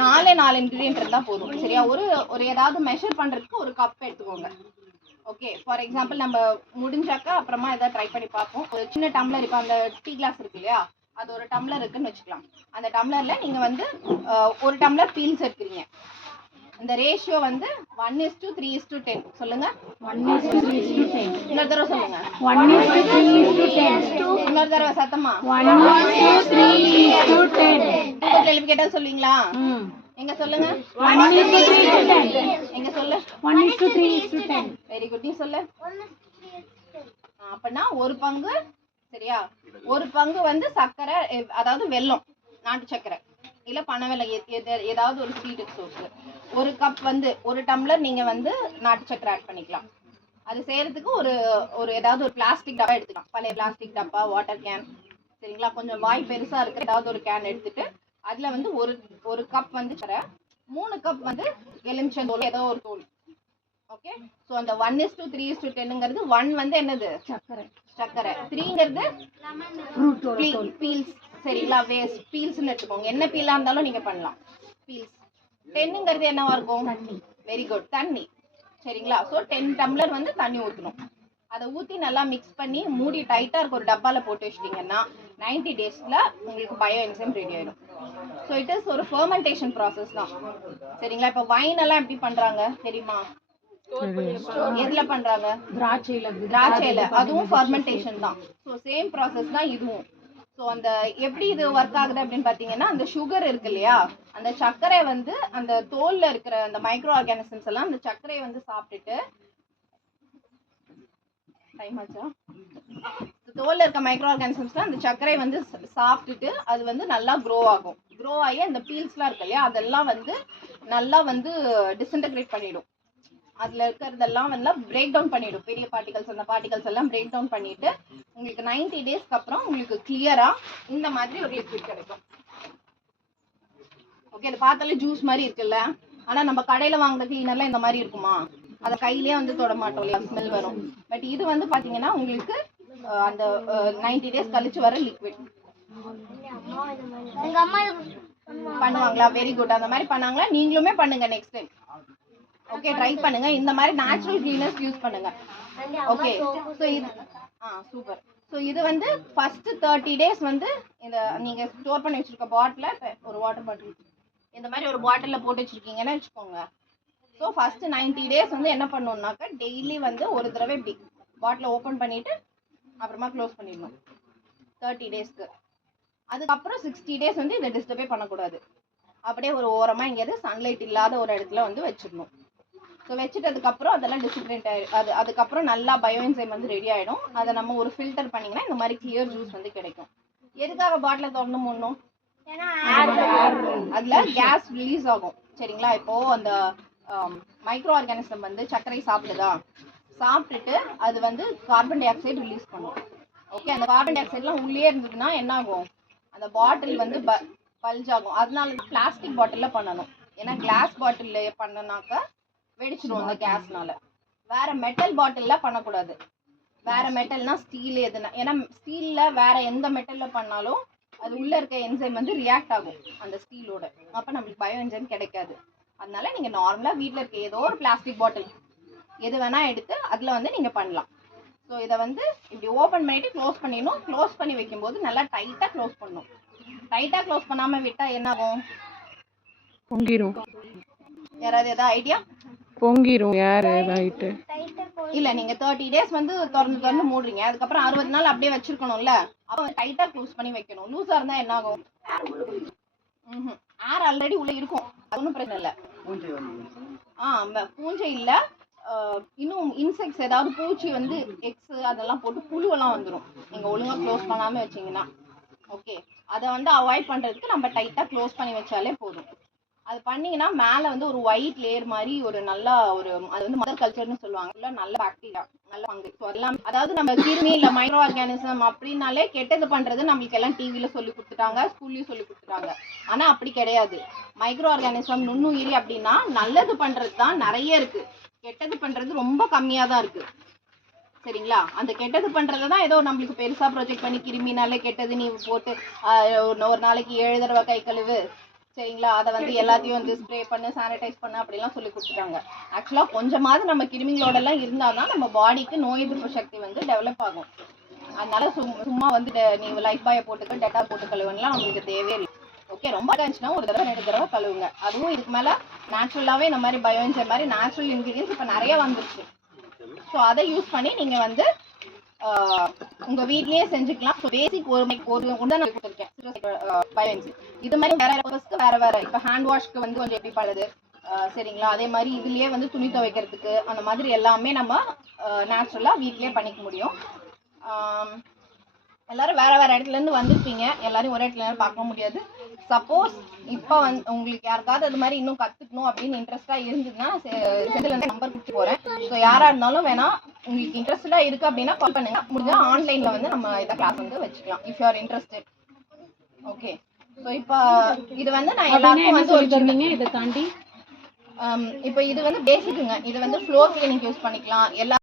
நாலே நாலு இன்க்ரீடியன்ட் இருந்தால் போதும். சரியா? ஒரு ஒரு ஏதாவது மெஷர் பண்ணுறதுக்கு ஒரு கப் எடுத்துக்கோங்க. ஓகே ஃபார் எக்ஸாம்பிள் நம்ம முடிஞ்சாக்கா அப்புறமா எதாவது ட்ரை பண்ணி பார்ப்போம். ஒரு சின்ன டம்ளர் இப்போ அந்த டீ கிளாஸ் இருக்கு இல்லையா? அது ஒரு டம்ளர் இருக்குன்னு வச்சுக்கலாம். அந்த டம்ளரில் நீங்கள் வந்து ஒரு டம்ளர் பீல்ஸ் எடுக்கிறீங்க. இந்த ரேஷியோ வந்து one is to three is to ten சொல்லுங்க. இன்னொரு தடவை சொல்லுங்க இன்னொரு தடவை சத்தமா எழுப்பி கேட்டா சொல்லுவீங்களா? எங்க சொல்லுங்க? எங்க சொல்லு? வெரி குட் நீ சொல்லு. அப்பனா ஒரு பங்கு சரியா? ஒரு பங்கு வந்து சர்க்கரை அதாவது வெல்லம் நாட்டு சர்க்கரை. இல்ல பனை வெல்லம் எ- எது- ஏதாவது ஒரு ஸ்வீட்டுக்கு சோப்பு ஒரு கப் வந்து ஒரு டம்ளர் நீங்க வந்து நாட்டு சர்க்கரை ஆட் பண்ணிக்கலாம். அது செய்யறதுக்கு ஒரு ஒரு ஏதாவது ஒரு பிளாஸ்டிக் டப்பா எடுத்துக்கலாம். பழைய பிளாஸ்டிக் டப்பா வாட்டர் கேன் சரிங்களா? கொஞ்சம் வாய் பெருசா இருக்கிற ஏதாவது ஒரு கேன் எடுத்துட்டு அதுல வந்து ஒரு ஒரு கப் வந்து சர்க்கரை மூணு கப் வந்து எலுமிச்சந்தோல் ஏதோ ஒரு தோல். ஓகே ஸோ அந்த one is to three is to டென்னுங்கிறது one வந்து என்னது? சக்கரை சர்க்கரை. த்ரீங்கிறது பீல்ஸ் சரிங்களா? வேஸ்ட் பீல்ஸ்னு எடுத்துக்கோங்க. என்ன பீலாக இருந்தாலும் நீங்கள் பண்ணலாம். பீல்ஸ் டென்னுங்கிறது என்னவா இருக்கும்? வெரி குட் தண்ணி. சரிங்களா? ஸோ டென் டம்ளர் வந்து தண்ணி ஊற்றணும் அதை ஊற்றி நல்லா மிக்ஸ் பண்ணி மூடி டைட்டாக இருக்க ஒரு டப்பாவில் போட்டு வச்சிட்டிங்கன்னா நைன்டி டேஸில் உங்களுக்கு பயோ என்சைம் ரெடி ஆயிடும். ஸோ இட் இஸ் ஒரு ஃபர்மெண்டேஷன் ப்ராசஸ் தான். சரிங்களா? இப்போ வைன் எல்லாம் எப்படி பண்ணுறாங்க தெரியுமா? எதுல பண்றாங்க? திராட்சையில. திராட்சையில. அதுவும் ஃபர்மெண்டேஷன் தான். ஸோ சேம் ப்ராசஸ் தான் இதுவும். ஸோ அந்த எப்படி இது ஒர்க் ஆகுது அப்படின்னு பார்த்தீங்கன்னா அந்த சுகர் இருக்கு இல்லையா? அந்த சர்க்கரை வந்து அந்த தோலில் இருக்கிற அந்த மைக்ரோ ஆர்கானிசம்ஸ் எல்லாம் அந்த சர்க்கரையை வந்து சாப்பிட்டுட்டு டைம் ஆச்சா? தோல்ல இருக்க மைக்ரோ ஆர்கானிசம்ஸ்லாம் அந்த சர்க்கரையை வந்து சாப்பிட்டுட்டு அது வந்து நல்லா க்ரோ ஆகும். க்ரோ ஆகி அந்த பீல்ஸ்லாம் இருக்கு இல்லையா அதெல்லாம் வந்து நல்லா வந்து டிஸ்இன்டகிரேட் பண்ணிடும். அதுல இருக்கிறதெல்லாம் வந்து பிரேக் டவுன் பண்ணிடும். பெரிய பார்ட்டிகல்ஸ் அந்த பார்ட்டிகல்ஸ் எல்லாம் பிரேக் டவுன் பண்ணிட்டு உங்களுக்கு 90 டேஸ்க்கு அப்புறம் உங்களுக்கு கிளியரா இந்த மாதிரி ஒரு லிக்விட் கிடைக்கும். ஓகே இது பார்த்தாலே ஜூஸ் மாதிரி இருக்குல்ல? ஆனா நம்ம கடையில வாங்குற கிளீனர்லாம் இந்த மாதிரி இருக்குமா? அதை கையிலேயே வந்து தொட மாட்டோம் இல்லையா? ஸ்மெல் வரும். பட் இது வந்து பாத்தீங்கன்னா உங்களுக்கு அந்த நைன்டி டேஸ் கழிச்சு வர லிக்விட் பண்ணுவாங்களா? வெரி குட் அந்த மாதிரி பண்ணாங்களா? நீங்களுமே பண்ணுங்க நெக்ஸ்ட் டைம் ஓகே ட்ரை பண்ணுங்க. இந்த மாதிரி நேச்சுரல் கிளீனர்ஸ் யூஸ் பண்ணுங்க. ஓகே ஸோ இது ஆ சூப்பர் ஸோ இது வந்து ஃபர்ஸ்ட் தேர்ட்டி டேஸ் வந்து இந்த நீங்க ஸ்டோர் பண்ணி வச்சிருக்க பாட்டில் ஒரு வாட்டர் பாட்டில் இந்த மாதிரி ஒரு பாட்டிலில் போட்டு வச்சிருக்கீங்கன்னு வச்சுக்கோங்க. ஸோ ஃபர்ஸ்ட் 90 டேஸ் வந்து என்ன பண்ணணும்னாக்கா டெய்லி வந்து ஒரு தடவை இப்படி பாட்டிலை ஓப்பன் பண்ணிட்டு அப்புறமா க்ளோஸ் பண்ணிடணும். தேர்ட்டி டேஸ்க்கு அதுக்கப்புறம் சிக்ஸ்டி டேஸ் வந்து இதை டிஸ்டர்பே பண்ணக்கூடாது. அப்படியே ஒரு ஓரமாக எங்கேயாவது சன்லைட் இல்லாத ஒரு இடத்துல வந்து வச்சிடணும். ஸோ வச்சுட்டதுக்கப்புறம் அதெல்லாம் டிசிப்ளின் அது அதுக்கப்புறம் நல்லா பயோஎன்சைம் வந்து ரெடி ஆகிடும் அதை நம்ம ஒரு ஃபில்டர் பண்ணிங்கன்னா இந்த மாதிரி கிளியர் ஜூஸ் வந்து கிடைக்கும். எதுக்காக பாட்டிலை திறந்து மூடணும்? அதுல கேஸ் ரிலீஸ் ஆகும். சரிங்களா? இப்போ அந்த மைக்ரோ ஆர்கானிசம் வந்து சர்க்கரை சாப்பிடுதா? சாப்பிட்டுட்டு அது வந்து கார்பன் டை ஆக்சைடு ரிலீஸ் பண்ணும். ஓகே அந்த கார்பன் டை ஆக்சைடுலாம் உள்ளே இருந்ததுன்னா என்ன ஆகும் அந்த பாட்டில் வந்து பல்ஜ் ஆகும். அதனால பிளாஸ்டிக் பாட்டில்ல பண்ணணும். ஏன்னா கிளாஸ் பாட்டில்ல பண்ணனாக்கா வெடிச்சிடும் அந்த கேஸ்னால. வேற மெட்டல் பாட்டில்ல பண்ணக்கூடாது. வேற மெட்டல்னா ஸ்டீல் எதுனா ஏன்னா ஸ்டீல்ல வேற எந்த மெட்டல்ல பண்ணாலும் அது உள்ள இருக்க என்சைம் வந்து ரியாக்ட் ஆகும் அந்த ஸ்டீலோட அப்ப நம்மளுக்கு பயோ என்சைம் கிடைக்காது. அதனால நீங்க நார்மலா வீட்ல இருக்க ஏதோ ஒரு பிளாஸ்டிக் பாட்டில் எது வேணா எடுத்து அதுல வந்து நீங்க பண்ணலாம். ஸோ இதை வந்து இப்படி ஓப்பன் பண்ணிட்டு க்ளோஸ் பண்ணிடணும். க்ளோஸ் பண்ணி வைக்கும்போது நல்லா டைட்டா க்ளோஸ் பண்ணணும். டைட்டா க்ளோஸ் பண்ணாம விட்டா என்ன ஆகும் பொங்கிரும். யாராவது ஏதாவது ஐடியா பொங்கிரும். யாரு? ரைட்டு இல்ல நீங்க தேர்ட்டி டேஸ் வந்து திறந்து திறந்து மூடுறீங்க. அதுக்கப்புறம் அறுபது நாள் அப்படியே வச்சிருக்கணும்ல. அப்ப டைட்டா க்ளோஸ் பண்ணி வைக்கணும். லூசா இருந்தா என்ன ஆகும் ஏர் ஆல்ரெடி உள்ள இருக்கும். அது ஒன்றும் பிரச்சனை இல்ல. ஆ பூஞ்சை இல்ல. இன்னும் இன்செக்ட்ஸ் ஏதாவது பூச்சி வந்து எக்ஸ் அதெல்லாம் போட்டு புழுவெல்லாம் வந்துடும் நீங்க ஒழுங்கா க்ளோஸ் பண்ணாம வச்சீங்கன்னா. ஓகே அதை வந்து அவாய்ட் பண்றதுக்கு நம்ம டைட்டா க்ளோஸ் பண்ணி வச்சாலே போதும். அது பண்ணீங்கன்னா மேல வந்து ஒரு ஒயிட் லேயர் மாதிரி ஒரு நல்ல ஒரு அது வந்து மதர் கல்ச்சர்னு சொல்லுவாங்க. நல்ல பாக்டீரியா நல்ல பங்கு ஸோ எல்லாம் அதாவது நம்ம கிருமி இல்ல மைக்ரோ ஆர்கானிசம் அப்படின்னாலே கெட்டது பண்றது நம்மளுக்கு எல்லாம் டிவில சொல்லி கொடுத்துட்டாங்க ஸ்கூல்லயும் சொல்லி கொடுத்துட்டாங்க. ஆனா அப்படி கிடையாது. மைக்ரோ ஆர்கானிசம் நுண்ணுயிரி அப்படின்னா நல்லது பண்றது தான் நிறைய இருக்கு. கெட்டது பண்றது ரொம்ப கம்மியா தான் இருக்கு. சரிங்களா? அந்த கெட்டது பண்ணுறது தான் ஏதோ நம்மளுக்கு பெருசா ப்ரொஜெக்ட் பண்ணி கிருமினாலே கெட்டது நீ போட்டு ஒரு நாளைக்கு ஏழு தடவை கை கழுவு. சரிங்களா? அதை வந்து எல்லாத்தையும் வந்து ஸ்ப்ரே பண்ணு சானிடைஸ் பண்ணு அப்படிலாம் சொல்லி கொடுத்துட்டாங்க. ஆக்சுவலாக கொஞ்சமாவது நம்ம கிருமிகளோட எல்லாம் இருந்தால் தான் நம்ம பாடிக்கு நோய் எதிர்ப்பு சக்தி வந்து டெவலப் ஆகும். அதனால சும்- சும்மா வந்து நீ லைஃப் பாயை போட்டுக்க டெட்டா போட்டு கழுவுலாம் நம்மளுக்கு தேவையே இல்லை ஓகே ரொம்ப இருந்துச்சுன்னா ஒரு தடவை ரெண்டு தடவை கழுவுங்க. அதுவும் இதுக்கு மேலே நேச்சுரலாகவே இந்த மாதிரி பயோஞ்ச மாதிரி நேச்சுரல் இன்க்ரீடியன்ஸ் இப்போ நிறைய வந்துருச்சு. ஸோ அதை யூஸ் பண்ணி நீங்கள் வந்து ஆஹ், உங்க வீட்லயே செஞ்சுக்கலாம். ஸோ பேசிக் ஒரு ஒரு நான் கொடுத்துருக்கேன். பயோன்ஸ் இது மாதிரி வேற பர்பஸ்க்கு வேற வேற. இப்போ ஹேண்ட் வாஷ்க்கு வந்து கொஞ்சம் எப்படி பழுது சரிங்களா? அதே மாதிரி இதுலயே வந்து துணி துவைக்கிறதுக்கு அந்த மாதிரி எல்லாமே நம்ம நேச்சுரலா வீட்லயே பண்ணிக்க முடியும். எல்லாரும் வேற வேற இடத்துல இருந்து வந்திருப்பீங்க. எல்லாரும் ஒரே இடத்துல பார்க்க முடியாது. சப்போஸ் இப்போ வந்து உங்களுக்கு யாருக்காவது அது மாதிரி இன்னும் கத்துக்கணும் அப்படின்னு இன்ட்ரெஸ்டா இருந்ததுன்னா செந்தில் இருந்து நம்பர் கொடுத்து போறேன். ஸோ யாரா இருந்தாலும் வேணா உங்களுக்கு இன்ட்ரெஸ்டடா இருக்கு அப்படின்னா கால் பண்ணுங்க. முடிஞ்சா ஆன்லைன்ல வந்து நம்ம இதை கிளாஸ் வந்து வச்சுக்கலாம் if you are interested okay so இப்போ இது வந்து நான் எல்லாருக்கும் வந்து சொல்லி தருவீங்க இதை தாண்டி? இப்போ இது வந்து பேசிக்குங்க இது வந்து ஃப்ளோர் கிளீனிக் யூஸ் பண்ணிக்கலாம். எல்லா